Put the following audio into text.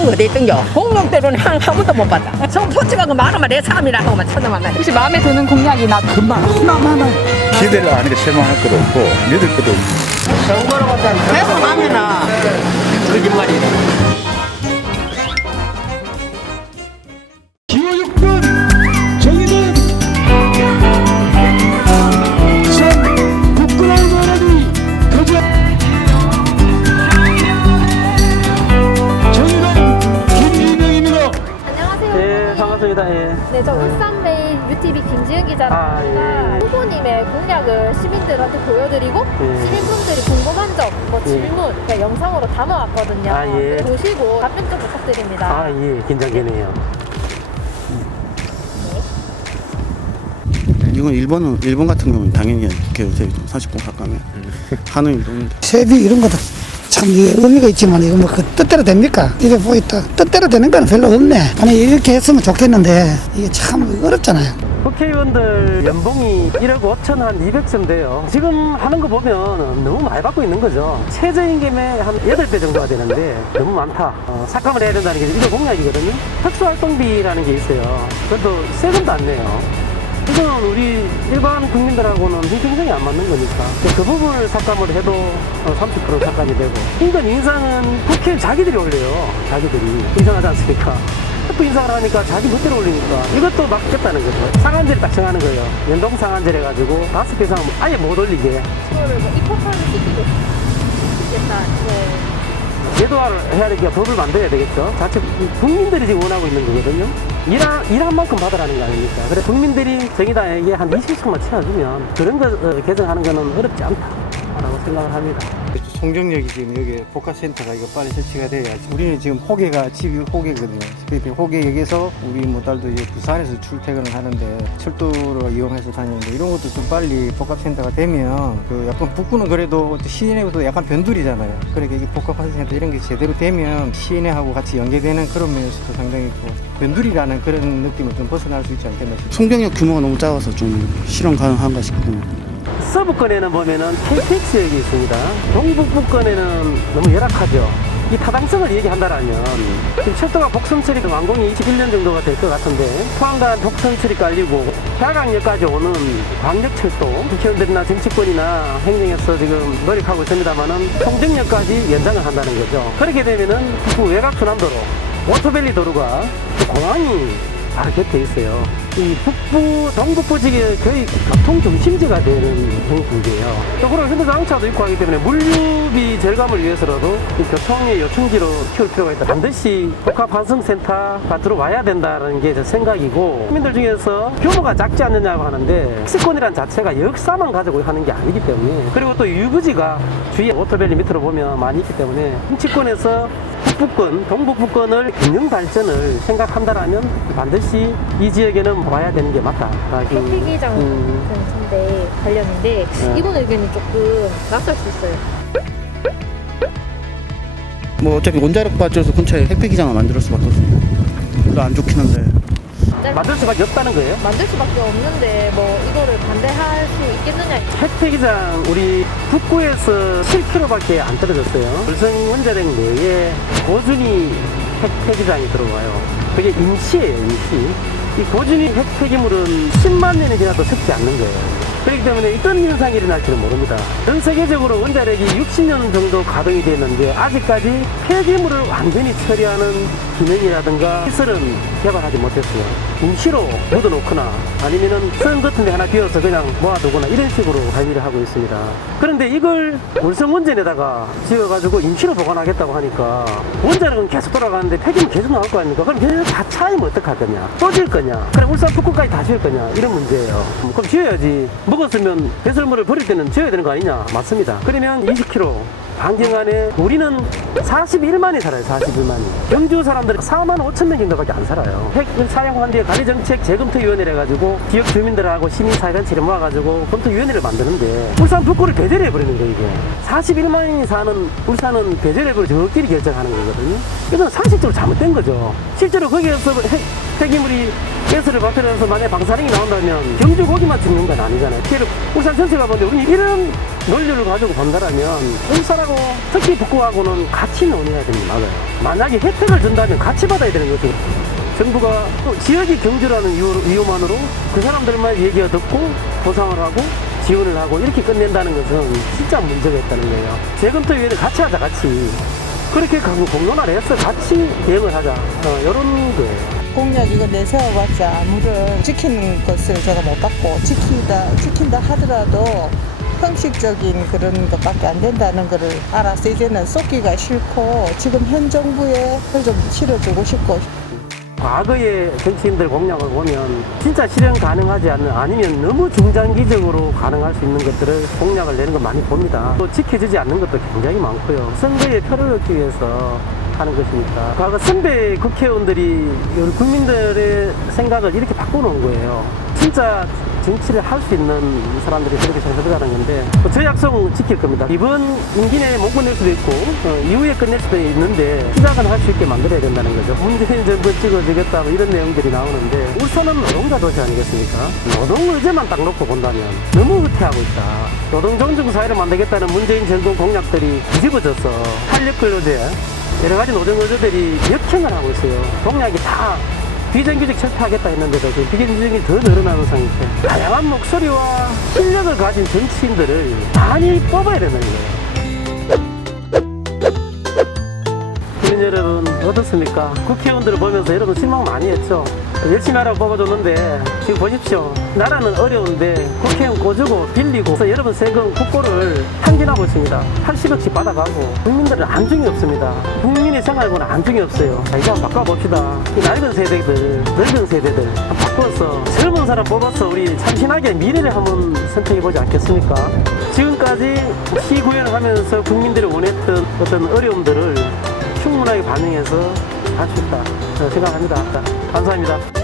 한 거 어디 있던겨? 공룡대로는 한 번도 못 봤다. 성포지가 그 말하면 내 삶이라 하고만 쳐다만 나. 혹시 마음에 드는 공약이나 금방 하나만 기대를 안 하니까 실망할 것도 없고 믿을 것도 없고. 선거로 봤다. 계속 하면은 거짓말이다. 기호 6번 정의는 전 부끄러운 나라니 도전 정의는 김진영입니다. 안녕하세요. 예, 반갑습니다. 예. 네, 저 울산메일 UTV 김지은 기자입니다. 예. 후보님의 공약을 시민들한테 보여드리고 예. 시민분들이 궁금한 점, 뭐 예. 질문 영상으로 담아왔거든요. 예. 보시고 답변 좀 부탁드립니다. 예, 긴장되네요. 이건 일본 같은 경우는 당연히 이렇게 30분 가까우면 하는 일도 없는데 세비 이런 것도 참 이게 의미가 있지만 이거 뭐 그 뜻대로 됩니까? 이래 보이다 뜻대로 되는 건 별로 없네. 아니 이렇게 했으면 좋겠는데 이게 참 어렵잖아요. 국회의원들 연봉이 1억 5천 한 200점 돼요. 지금 하는 거 보면 너무 많이 받고 있는 거죠. 최저임금의 한 8배 정도가 되는데 너무 많다. 삭감을 해야 된다는 게 이거 공약이거든요. 특수활동비라는 게 있어요. 그래도 세금도 안 내요. 이건 우리 일반 국민들하고는 형평성이 안 맞는 거니까 그 부분을 삭감을 해도 30% 삭감이 되고, 인건 인상은 국회에 자기들이 올려요. 자기들이 인상하지 않습니까? 또 인상을 하니까 자기 멋대로 올리니까 이것도 막겠다는 거죠. 상한제를 딱 정하는 거예요. 연동 상한제를 해가지고 5배 이상 아예 못 올리게 이거를 뭐 입법화를 시키겠다. 제도화를 해야 되니까 법을 만들어야 되겠죠. 자체 국민들이 지금 원하고 있는 거거든요. 일한 만큼 받으라는 거 아닙니까? 그래 국민들이 정의당에게 한 20석만 채워주면 그런 거 개정하는 거는 어렵지 않다라고 생각을 합니다. 송정역이 지금 여기 복합센터가 이거 빨리 설치가 돼야지. 우리는 지금 호계가 집이 호계거든요. 호계역에서 우리 뭐 딸도 이제 부산에서 출퇴근을 하는데 철도를 이용해서 다니는데 이런 것도 좀 빨리 복합센터가 되면 그 약간 북구는 그래도 시내보다 약간 변두리잖아요. 그러니까 이게 복합센터 이런 게 제대로 되면 시내하고 같이 연계되는 그런 면에서도 상당히 또 변두리라는 그런 느낌을 좀 벗어날 수 있지 않겠나 싶어요. 송정역 규모가 너무 작아서 좀 실현 가능한가 싶고. 서부권에는 보면은 KTX역이 있습니다. 동북부권에는 너무 열악하죠. 이 타당성을 얘기한다라면 지금 철도가 복선처리 완공이 21년 정도가 될 것 같은데 포항간 복선처리 깔리고 대학강역까지 오는 광역철도 국회의원들이나 정치권이나 행정에서 지금 노력하고 있습니다만은 송정역까지 연장을 한다는 거죠. 그렇게 되면은 북부 외곽순환도로 워터밸리 도로가 공항이 바로 곁에 있어요. 이 북부, 동북부 지역이 거의 교통 중심지가 되는 행군지예요. 또 그런 현대자동차도 있고 하기 때문에 물류비 절감을 위해서라도 이 교통의 요충지로 키울 필요가 있다. 반드시 복합환승센터가 들어와야 된다는 게 제 생각이고, 국민들 중에서 규모가 작지 않느냐고 하는데 특수권이란 자체가 역사만 가지고 하는 게 아니기 때문에, 그리고 또 유구지가 주위에 워터밸리 밑으로 보면 많이 있기 때문에 정치권에서 북부권, 동북부권을 균형 발전을 생각한다라면 반드시 이 지역에는 와야 되는 게 맞다. 폐기장 근처인데 관련인데 이번 의견이 조금 낯설 수 있어요. 뭐 어차피 원자력 발전소 근처에 핵폐기장을 만들 수밖에 없습니다. 별로 안 좋긴 한데. 만들 수밖에 없다는 거예요? 만들 수밖에 없는데 뭐 이거를 반대할 수 있겠느냐. 핵폐기장 우리 북구에서 7km밖에 안 떨어졌어요. 울성 원자력 내에 고준위 핵폐기장이 들어와요. 그게 임시예요, 임시. 이 고준위 핵폐기물은 10만 년이 지나도 썩지 않는 거예요. 그렇기 때문에 어떤 현상이 일어날지는 모릅니다. 전 세계적으로 원자력이 60년 정도 가동이 되었는데 아직까지 폐기물을 완전히 처리하는 기능이라든가 시설은 개발하지 못했어요. 임시로 묻어놓거나 아니면은 선 같은 데 하나 비워서 그냥 모아두거나 이런 식으로 관리를 하고 있습니다. 그런데 이걸 울성 원전에다가 지어가지고 임시로 보관하겠다고 하니까 원자력은 계속 돌아가는데 폐기물 계속 나올 거 아닙니까? 그럼 걔네들 다 차이면 어떡할 거냐? 또 질 거냐? 그럼 울산 북구까지 다 지을 거냐? 이런 문제예요. 그럼 지어야지. 먹었으면 배설물을 버릴 때는 지어야 되는 거 아니냐? 맞습니다. 그러면 20km 반경 안에 우리는 41만이 살아요. 41만이. 경주 사람들은 4만 5천 명 정도밖에 안 살아요. 핵을 사용한 뒤에 관리정책 재검토위원회를 해가지고 지역 주민들하고 시민사회단체를 모아가지고 검토위원회를 만드는데 울산 북구를 배제해버리는 거예요. 이게 41만이 사는 울산은 배제해버리고 저끼리 결정하는 거거든요. 이건 상식적으로 잘못된 거죠. 실제로 거기에서 폐기물이 가스를 발표해서 만약에 방사능이 나온다면 경주 거기만 죽는 건 아니잖아요. 피해를 울산 전체가 보는데 우리 이런 논리를 가지고 본다라면 울산하고 특히 북구하고는 같이 논의해야 됩니다. 맞아요. 만약에 혜택을 준다면 같이 받아야 되는 거죠. 정부가 또 지역이 경주라는 이유만으로 그 사람들만 얘기가 듣고 보상을 하고 지원을 하고 이렇게 끝낸다는 것은 진짜 문제가 있다는 거예요. 재검토위원회 같이 하자, 같이. 그렇게 공론화를 해서 같이 대응을 하자. 이런 거예요. 공약 이거 내세워봤자 아무런 지키는 것을 제가 못 봤고 지킨다 하더라도 형식적인 그런 것밖에 안 된다는 것을 알아서 이제는 쏟기가 싫고 지금 현 정부에 좀 실어주고 싶고. 과거의 정치인들 공약을 보면 진짜 실현 가능하지 않는 아니면 너무 중장기적으로 가능할 수 있는 것들을 공약을 내는 걸 많이 봅니다. 또 지켜지지 않는 것도 굉장히 많고요. 선거에 표를 얻기 위해서 하는 것이니까. 과거 선배 국회의원들이 우리 국민들의 생각을 이렇게 바꿔놓은 거예요. 진짜 정치를 할 수 있는 사람들이 그렇게 잘 들어가는 건데 저 약속 지킬 겁니다. 이번 임기 내에 못 끝낼 수도 있고 이후에 끝낼 수도 있는데 시작은 할 수 있게 만들어야 된다는 거죠. 문재인 정부 찍어주겠다 뭐 이런 내용들이 나오는데 울산은 노동자 도시 아니겠습니까? 노동의제만 딱 놓고 본다면 너무 후퇴하고 있다. 노동존중사회를 만들겠다는 문재인 정부 공약들이 뒤집어져서 탄력근로제 여러 가지 노동의제들이 역행을 하고 있어요. 공약이 다 비정규직 철폐하겠다 했는데도 지금 비정규직이 더 늘어나는 상태. 다양한 목소리와 실력을 가진 정치인들을 많이 뽑아야 되는 거예요. 국민 여러분 어떻습니까? 국회의원들을 보면서 여러분 실망 많이 했죠? 열심히 하라고 뽑아줬는데 지금 보십시오. 나라는 어려운데 국회의원 꿔주고 빌리고 그래서 여러분 세금 국고를 탕진하고 있습니다. 80억씩 받아가고 국민들은 안중이 없습니다. 국민의 생활고는 안중이 없어요. 자, 이제 한번 바꿔봅시다. 이 낡은 세대들, 늙은 세대들 한번 바꿔서 젊은 사람 뽑아서 우리 참신하게 미래를 한번 선택해보지 않겠습니까? 지금까지 시구현을 하면서 국민들이 원했던 어떤 어려움들을 충분하게 반영해서 할 수 있다 생각합니다. 감사합니다.